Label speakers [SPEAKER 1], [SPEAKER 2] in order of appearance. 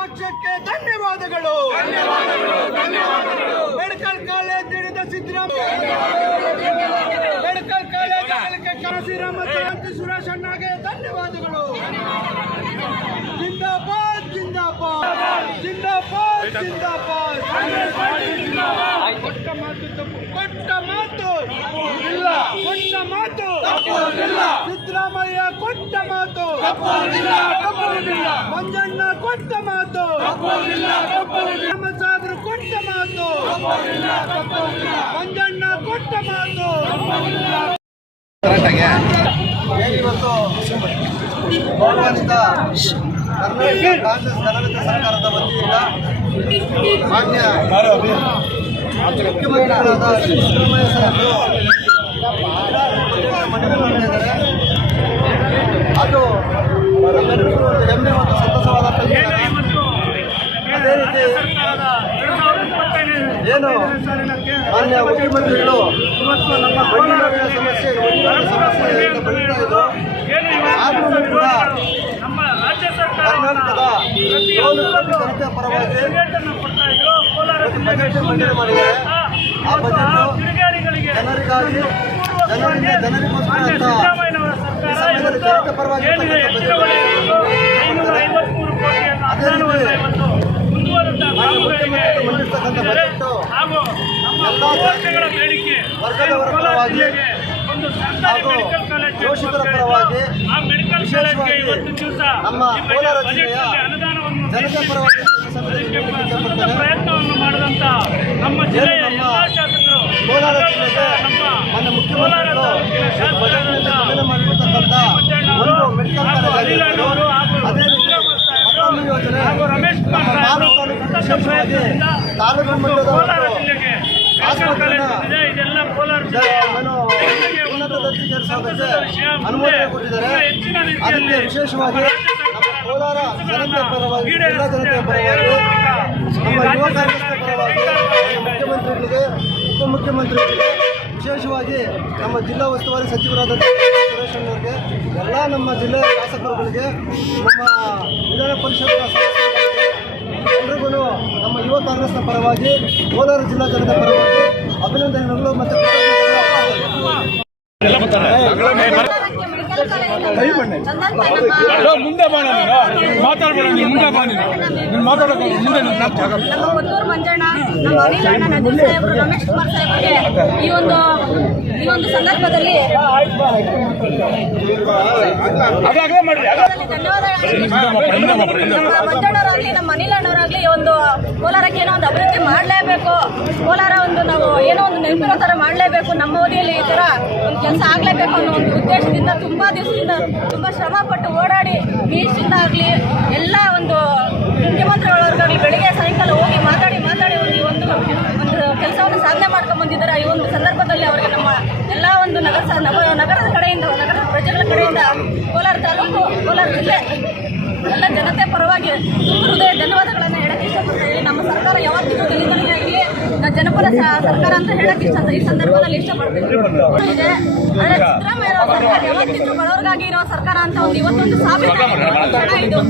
[SPEAKER 1] ಪಕ್ಷಕ್ಕೆ ಧನ್ಯವಾದಗಳು. Medical college ನೀಡಿದ ಸಿದ್ದರಾಮಯ್ಯ. ಮೆಡಿಕಲ್ ಕಾಲೇಜ್ ಆಗಲಿಕ್ಕೆ ಕಾಶಿರಾಮ ಮತ್ತು ಸುರೇಶ್ ಅಣ್ಣಗೆ ಧನ್ಯವಾದಗಳು. ಜಿಂದಾಬಾದ್ ಜಿಂದಾಬಾದ್ ಜಿಂದಾಬಾದ್ ಜಿಂದಾಬಾದ್. ಕೊಟ್ಟ ಮಾತು ತಪ್ಪು. ಕೊಟ್ಟ ಮಾತು. ಇಲ್ಲ ಕೊಟ್ಟ ಮಾತು. ಸಿದ್ದರಾಮಯ್ಯ ಕೊಟ್ಟ ಮಾತು. ಮಂಜಣ್ಣ ಕೊಟ್ಟ ಮಾತು ರಾಮಸಾಗರ್ ಕೊಟ್ಟ ಮಾತು ಮಂಜಣ್ಣ ಕೊಟ್ಟ ಮಾತು
[SPEAKER 2] ಏನಿವತ್ತು ಗೌರವಾನ್ವಿತ ಕರ್ನಾಟಕ ಕಾಂಗ್ರೆಸ್ ಗಣಮಿತ ಸರ್ಕಾರದ ವತಿಯಿಂದ ಮಾನ್ಯ ಮುಖ್ಯಮಂತ್ರಿಗಳಾದ ಸಿದ್ದರಾಮಯ್ಯ ಸಾಹೇಬರು ಅದು ಹೆಮ್ಮೆ ಮತ್ತು ಸಂತಸವಾದ. ಅದೇ ರೀತಿ ಏನು? ಮಾನ್ಯ ಮುಖ್ಯಮಂತ್ರಿಗಳು ಮಣ್ಣಿನ ಸಮಸ್ಯೆ ಕರ್ನಾಟಕದ ಪರವಾಗಿ ಬಜೆಟ್ ಮಂಡನೆ ಮಾಡಿದ್ದಾರೆ. ಆ ಬಜೆಟ್ ಜನರಿಗಾಗಿ ಜನರಿಂದ ಜನರಿಗೋಸ್ಕರ
[SPEAKER 3] ಹಾಗೂ ನಮ್ಮ
[SPEAKER 2] ಎಲ್ಲ
[SPEAKER 3] ಬೇಡಿಕೆ ಒಂದು ಸರ್ಕಾರಿ ಮೆಡಿಕಲ್ ಕಾಲೇಜ್
[SPEAKER 2] ಪರವಾಗಿ
[SPEAKER 3] ಮೆಡಿಕಲ್. ಪ್ರಯತ್ನವನ್ನು ಮಾಡಿದಂತ ನಮ್ಮ ಜಿಲ್ಲೆಯ ಎಲ್ಲಾ ಶಾಸಕರು ನಮ್ಮ ಕೋಲಾರ ಜನತೆಗೆ ಒಂದು
[SPEAKER 2] ಉನ್ನತ ದರ್ಜೆಗೆ ಏರಿಸೋದಕ್ಕೆ ಅನುಮೋದನೆ ಕೊಟ್ಟಿದ್ದಾರೆ. ಅದಕ್ಕೆ ವಿಶೇಷವಾಗಿ ನಮ್ಮ ಕೋಲಾರ ಜನತೆ ಪರವಾಗಿ ಎಲ್ಲ ಜನತೆಯ ಪರವಾಗಿ ನಮ್ಮ ಯುವ ಕಾಂಗ್ರೆಸ್ನ ಪರವಾಗಿ ಮುಖ್ಯಮಂತ್ರಿಗಳಿಗೆ ಉಪಮುಖ್ಯಮಂತ್ರಿಗಳಿಗೆ ವಿಶೇಷವಾಗಿ ನಮ್ಮ ಜಿಲ್ಲಾ ಉಸ್ತುವಾರಿ ಸಚಿವರಾದ ಸುರೇಶ್ ಅವರಿಗೆ ಎಲ್ಲ ನಮ್ಮ ಜಿಲ್ಲೆಯ ಶಾಸಕರುಗಳಿಗೆ ನಮ್ಮ ವಿಧಾನ ಪರಿಷತ್ನ ಸದಸ್ಯರಿಗೆ ಎಲ್ರಿಗೂ ಕಾಂಗ್ರೆಸ್ನ ಪರವಾಗಿ ಕೋಲಾರ ಜಿಲ್ಲಾ ಜನತೆ ಪರವಾಗಿ ಅಭಿನಂದನೆಗಳು ಮತ್ತು
[SPEAKER 4] ಮುಂದೆ ಬಾ ನೀನು. ಮಾತಾಡ್ಬೇಡ ನೀನು. ಮುಂದೆ ಬಾ ನೀನು. ನೀನು ಮಾತಾಡೋಕೆ ಮುಂದೆ ನಿನ್ನ ಜಾಗ
[SPEAKER 5] ಮಂಜಣ್ಣ ನಮ್ಮ ಅನಿಲ್ ಅಣ್ಣ ನಜೀರ್ ಸಾಹೇಬರು ರಮೇಶ್ ಕುಮಾರ್ ಸಾಹೇಬರಿಗೆ ಈ ಒಂದು ಈ ಒಂದು ಸಂದರ್ಭದಲ್ಲಿ ನಮ್ಮ ಮಂಜಣ್ಣವರಾಗ್ಲಿ ನಮ್ಮ ಅನಿಲ್ ಅಣ್ಣವರಾಗ್ಲಿ ಈ ಒಂದು ಕೋಲಾರಕ್ಕೆ ಏನೋ ಒಂದು ಅಭಿವೃದ್ಧಿ ಮಾಡಲೇಬೇಕು. ಕೋಲಾರ ಒಂದು ನಾವು ಏನೋ ಒಂದು ನೆನಪಿರೋ ತರ ಮಾಡಲೇಬೇಕು. ನಮ್ಮ ಅವಧಿಯಲ್ಲಿ ಈ ತರ ಒಂದು ಕೆಲಸ ಆಗಲೇಬೇಕು ಅನ್ನೋ ಒಂದು ಉದ್ದೇಶದಿಂದ ತುಂಬ ದಿವಸದಿಂದ ತುಂಬಾ ಶ್ರಮ ಪಟ್ಟು ಓಡಾಡಿ ಮೀಸಿಂದ ಆಗಲಿ ಎಲ್ಲ ಒಂದು ಮುಖ್ಯಮಂತ್ರಿಗಳವ್ರಿಗಾಗಲಿ ಬೆಳಿಗ್ಗೆ ಸಾಯಂಕಾಲ ಹೋಗಿ ಮಾತಾಡಿ ಮಾತಾಡಿ ಒಂದು ಈ ಒಂದು ಒಂದು ಕೆಲಸವನ್ನು ಸಾಧನೆ ಬಂದಿದ್ದಾರೆ ಈ ಒಂದು ಸಂದರ್ಭದಲ್ಲಿ ಅವರಿಗೆ ನಮ್ಮ ಎಲ್ಲ ಒಂದು ನಗರ ನಗರದ ಕಡೆಯಿಂದ ನಗರದ ಪ್ರಜೆಗಳ ಕಡೆಯಿಂದ ಕೋಲಾರ ತಾಲೂಕು, ಕೋಲಾರ ಜಿಲ್ಲೆ, ಎಲ್ಲ ಜನತೆ ಪರವಾಗಿ ಹೃದಯ ಧನ್ಯವಾದಗಳನ್ನು ಹೇಳಕ್ಕೆ ಇಷ್ಟಪಡ್ತೀವಿ ನಮ್ಮ ಸರ್ಕಾರ ಯಾವತ್ತಿಗೂ ದಲಿತರಿಗೆ ಜನಪರ ಸರ್ಕಾರ ಅಂತ ಹೇಳಕ್ಕೆ ಇಷ್ಟ ಈ ಸಂದರ್ಭದಲ್ಲಿ ಇಷ್ಟಪಡ್ತೀವಿ ಆದರೆ ಸಿದ್ದರಾಮಯ್ಯ ಅವರ ಸರ್ಕಾರ ಬಡವರಿಗಾಗಿ ಇರೋ ಸರ್ಕಾರ ಅಂತ ಒಂದು ಇವತ್ತೊಂದು ಸಾಬೀತು ಕ್ಷಣ ಇದು.